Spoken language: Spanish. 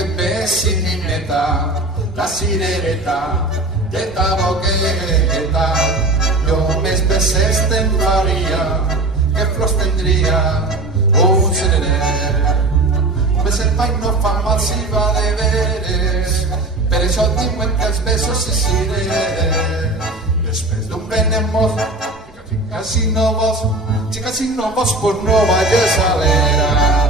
che pessimità, la cirereta, de ta boqueta, yo me espeseste en María, que flors tendría un cirerer. Ves el país no fa mal si va de veres, per això diuen que els besos se cirer. Després d'un venemos, xica si no vols, pues no vayas a l'era.